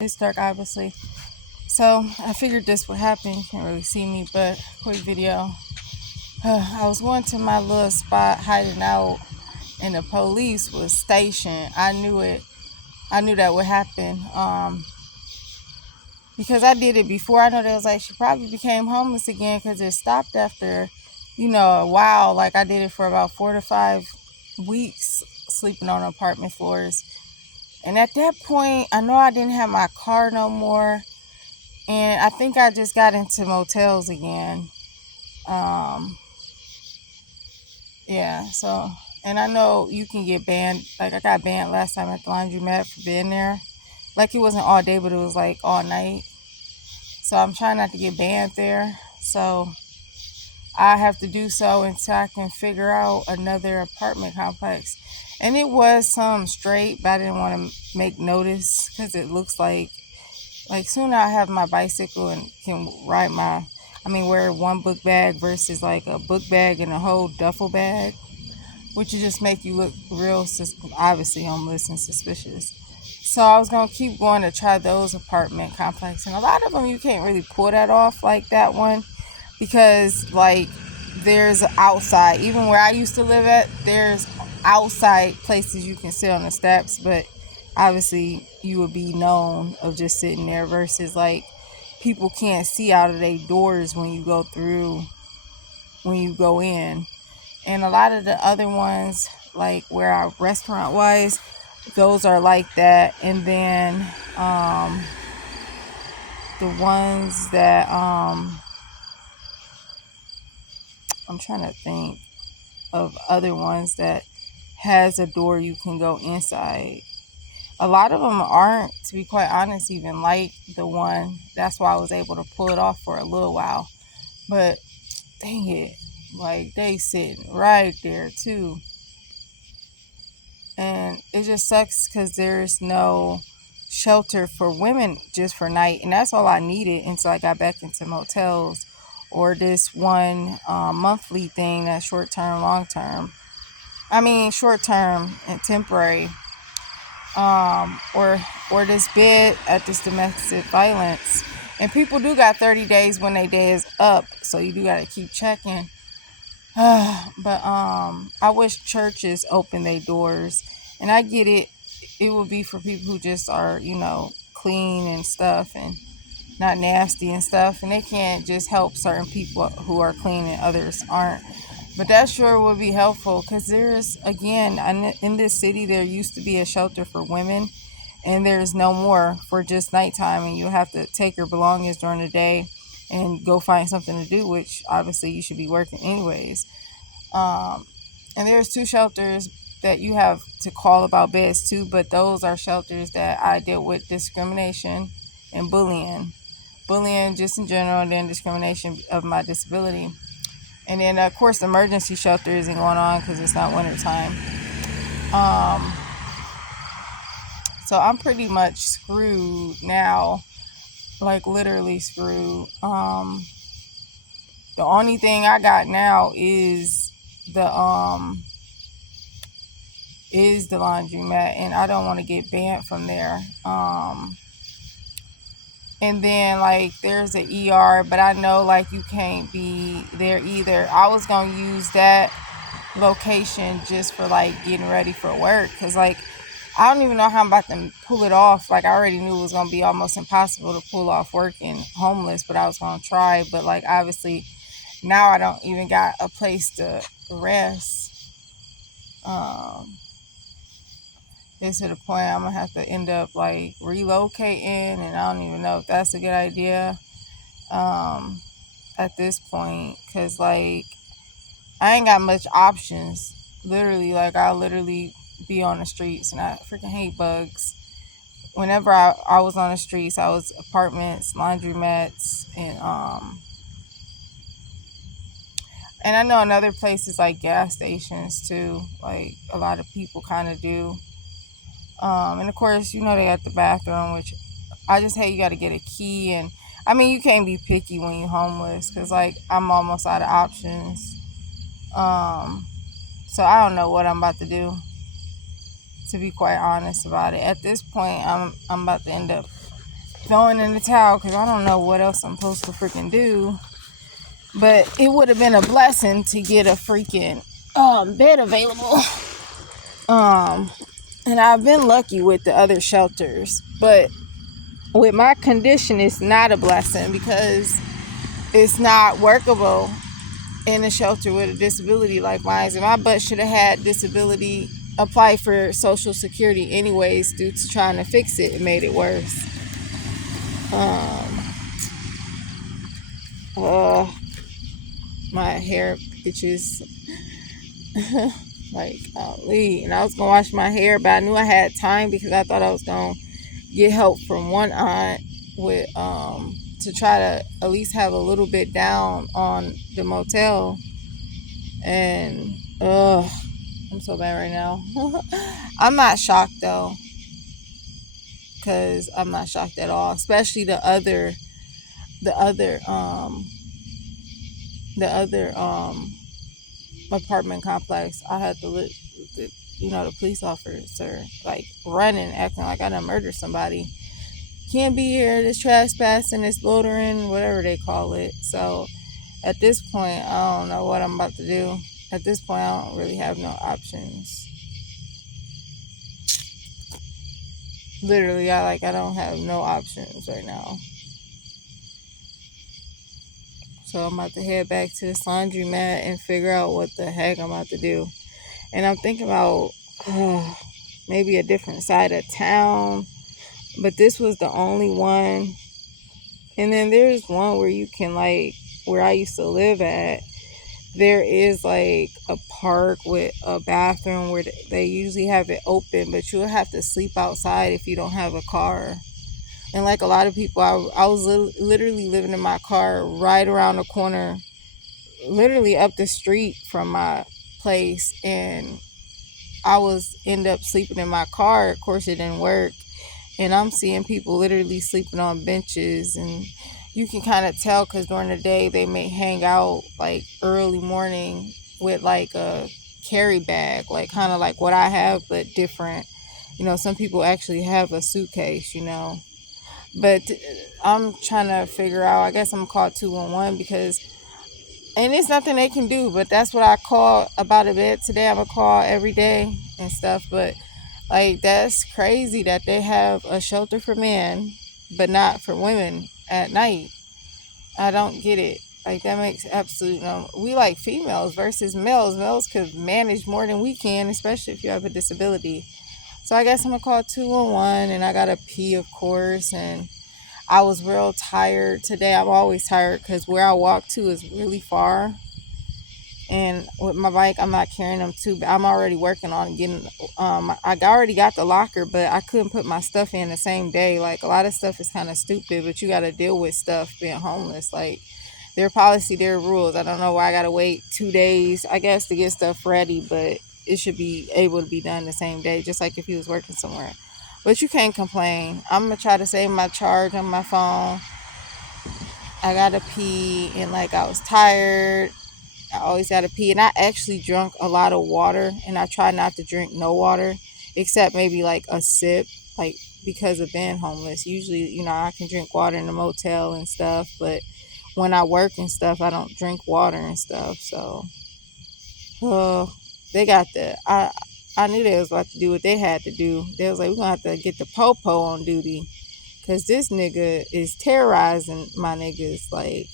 It's dark, obviously. So I figured this would happen. You can't really see me, but quick video. I was going to my little spot hiding out, and the police was stationed. I knew it. I knew that would happen. Because I did it before. I know they was like she probably became homeless again because it stopped after, a while. Like I did it for about 4 to 5 weeks, sleeping on apartment floors. And at that point, I know I didn't have my car no more. And I think I just got into motels again. Um, yeah, so, and I know you can get banned. Like, I got banned last time at the laundromat for being there. Like, it wasn't all day, but it was like all night. So, I'm trying not to get banned there. So, I have to do so until I can figure out another apartment complex. And it was some straight, but I didn't want to make notice because it looks like soon I have my bicycle and can wear one book bag versus like a book bag and a whole duffel bag, which would just make you look real, obviously homeless and suspicious. So I was going to keep going to try those apartment complexes. And a lot of them you can't really pull that off like that one because like there's outside, even where I used to live at, there's outside places you can sit on the steps, but obviously you would be known of just sitting there versus like people can't see out of their doors when you go in. And a lot of the other ones, like where our restaurant was, those are like that. And then the ones that I'm trying to think of other ones that has a door you can go inside. A lot of them aren't, to be quite honest, even like the one. That's why I was able to pull it off for a little while. But dang it, like they sitting right there too. And it just sucks because there's no shelter for women just for night. And that's all I needed until I got back into motels or this one monthly thing that's short term, long term. I mean, short term and temporary. Or this bid at this domestic violence. And people do got 30 days when their day is up. So you do got to keep checking. But I wish churches open their doors, and I get it. It would be for people who just are, clean and stuff, and not nasty and stuff, and they can't just help certain people who are clean and others aren't. But that sure would be helpful because there's, again, in this city, there used to be a shelter for women, and there's no more for just nighttime, and you have to take your belongings during the day and go find something to do, which obviously you should be working anyways. And there's 2 shelters that you have to call about beds too, but those are shelters that I deal with discrimination and bullying. Bullying just in general, and then discrimination of my disability. And then, of course, the emergency shelter isn't going on because it's not winter time. So I'm pretty much screwed now, like literally screwed. The only thing I got now is the laundromat, and I don't want to get banned from there. And then like there's an ER, but I know like you can't be there either. I was gonna use that location just for like getting ready for work, because like I don't even know how I'm about to pull it off. Like I already knew it was gonna be almost impossible to pull off working homeless, but I was gonna try. But like obviously now I don't even got a place to rest. It's to the point I'm gonna have to end up like relocating, and I don't even know if that's a good idea at this point, because like I ain't got much options. Literally, like I'll literally be on the streets, and I freaking hate bugs. Whenever I was on the streets, I was apartments, laundromats, and I know in other places like gas stations too. Like a lot of people kind of do. And of course, they got the bathroom, which I just hate. You got to get a key, and I mean, you can't be picky when you're homeless, because like I'm almost out of options. So I don't know what I'm about to do, to be quite honest about it. At this point, I'm about to end up throwing in the towel because I don't know what else I'm supposed to freaking do. But it would have been a blessing to get a freaking bed available. And I've been lucky with the other shelters, but with my condition, it's not a blessing because it's not workable in a shelter with a disability like mine. And my butt should have had disability apply for Social Security anyways due to trying to fix it. It made it worse. My hair itches like golly. And I was gonna wash my hair, but I knew I had time because I thought I was gonna get help from one aunt with to try to at least have a little bit down on the motel. And I'm so bad right now. I'm not shocked though, because I'm not shocked at all, especially the other apartment complex. I had to the police officer like running, acting like I done murdered somebody. Can't be here, this trespassing, this loitering, whatever they call it. So at this point, I don't know what I'm about to do. At this point, I don't really have no options. Literally, I don't have no options right now. So I'm about to head back to this laundromat and figure out what the heck I'm about to do. And I'm thinking about maybe a different side of town. But this was the only one. And then there's one where you can where I used to live at, there is like a park with a bathroom where they usually have it open, but you'll have to sleep outside if you don't have a car. And like a lot of people, I was literally living in my car right around the corner, literally up the street from my place. And I end up sleeping in my car. Of course, it didn't work. And I'm seeing people literally sleeping on benches. And you can kind of tell because during the day they may hang out like early morning with like a carry bag, like kind of like what I have, but different. Some people actually have a suitcase, But I'm trying to figure out, I guess I'm going to call 211 because, and it's nothing they can do, but that's what I call about a bed today. I'm going to call every day and stuff. But like, that's crazy that they have a shelter for men, but not for women at night. I don't get it. Like, that makes absolute no. We like females versus males. Males could manage more than we can, especially if you have a disability. So I guess I'm gonna call 211, and I gotta pee, of course. And I was real tired today. I'm always tired because where I walk to is really far. And with my bike, I'm not carrying them too. But I'm already working on getting. I already got the locker, but I couldn't put my stuff in the same day. Like, a lot of stuff is kind of stupid, but you got to deal with stuff being homeless. Like, their policy, their rules. I don't know why I got to wait 2 days, I guess, to get stuff ready, but it should be able to be done the same day, just like if you was working somewhere. But you can't complain. I'm gonna try to save my charge on my phone. I gotta pee, and like, I was tired. I always gotta pee, and I actually drank a lot of water, and I try not to drink no water, except maybe like a sip, like, because of being homeless. Usually, I can drink water in the motel and stuff, but when I work and stuff, I don't drink water and stuff. So, they got I knew they was about to do what they had to do. They was like, we're gonna have to get the popo on duty, because this nigga is terrorizing my niggas, like,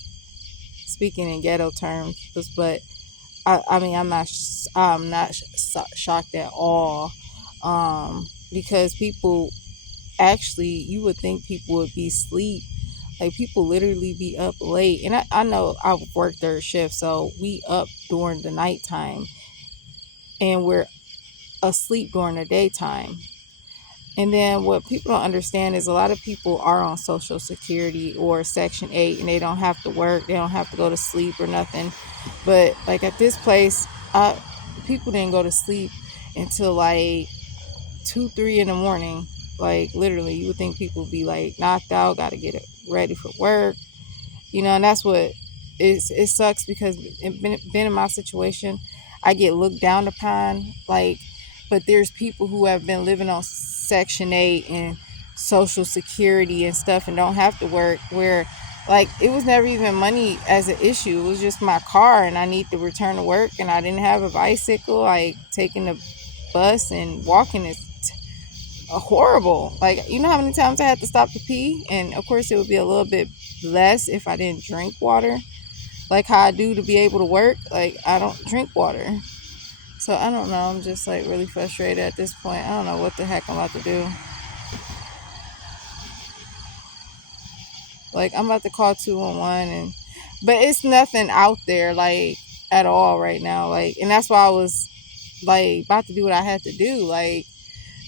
speaking in ghetto terms. But I mean, I'm not shocked at all, because people actually, you would think people would be asleep. Like, people literally be up late, and I know I work third shift, so we up during the nighttime, and we're asleep during the daytime. And then what people don't understand is a lot of people are on Social Security or Section 8, and they don't have to work. They don't have to go to sleep or nothing. But like at this place, people didn't go to sleep until like 2, 3 in the morning. Like, literally, you would think people would be like knocked out, got to get it ready for work. And that's what it sucks, because been in my situation, I get looked down upon, like, but there's people who have been living on Section 8 and social security and stuff and don't have to work, where like it was never even money as an issue. It was just my car and I need to return to work and I didn't have a bicycle. Like taking the bus and walking is horrible. Like, you know how many times I had to stop to pee? And of course it would be a little bit less if I didn't drink water like how I do to be able to work. Like I don't drink water. So I don't know. I'm just like really frustrated at this point. I don't know what the heck I'm about to do. Like I'm about to call 211 and but it's nothing out there like at all right now. Like, and that's why I was like about to do what I had to do. Like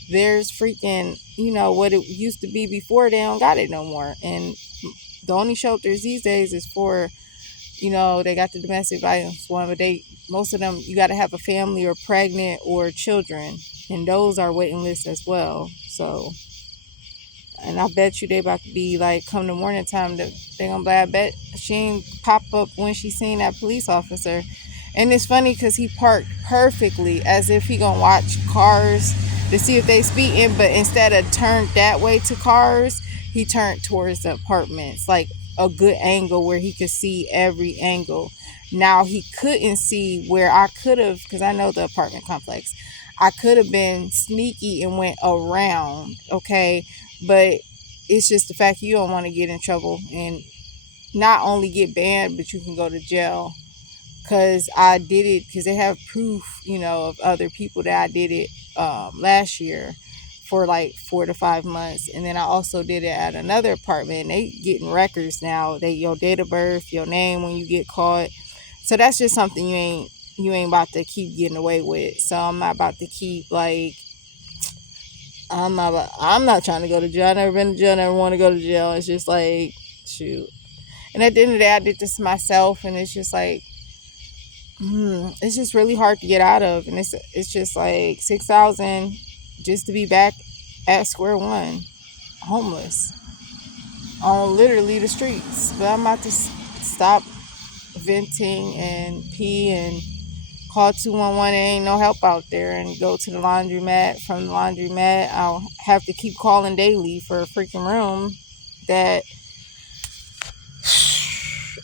there's freaking, you know, what it used to be before, they don't got it no more. And the only shelters these days is for, you know, they got the domestic violence one, but they, most of them, you got to have a family or pregnant or children. And those are waiting lists as well. So, and I bet you they about to be like, come the morning time, that they gonna be, I bet she ain't pop up when she seen that police officer. And it's funny because he parked perfectly as if he gonna watch cars to see if they speeding, but instead of turned that way to cars, he turned towards the apartments, like a good angle where he could see every angle. Now he couldn't see where I could have, because I know the apartment complex. I could have been sneaky and went around, okay? But it's just the fact you don't want to get in trouble and not only get banned, but you can go to jail. Because I did it, because they have proof, you know, of other people that I did it last year for like 4 to 5 months. And then I also did it at another apartment. And they getting records now. They, your date of birth, your name when you get caught. So that's just something you ain't about to keep getting away with. So I'm not about to keep like, I'm not trying to go to jail. I've never been to jail, never want to go to jail. It's just like, shoot. And at the end of the day, I did this to myself, and it's just like, it's just really hard to get out of. And it's just like 6,000 just to be back at square one, homeless on literally the streets. But I'm about to stop venting and pee and call 211. There ain't no help out there, and go to the laundromat. From the laundromat, I'll have to keep calling daily for a freaking room. That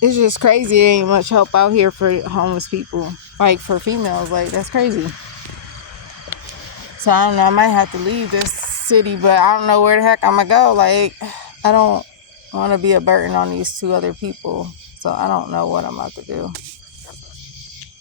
it's just crazy. There ain't much help out here for homeless people, like for females. Like that's crazy. So I don't know. I might have to leave this city, but I don't know where the heck I'm gonna go. Like I don't want to be a burden on these two other people. So I don't know what I'm about to do.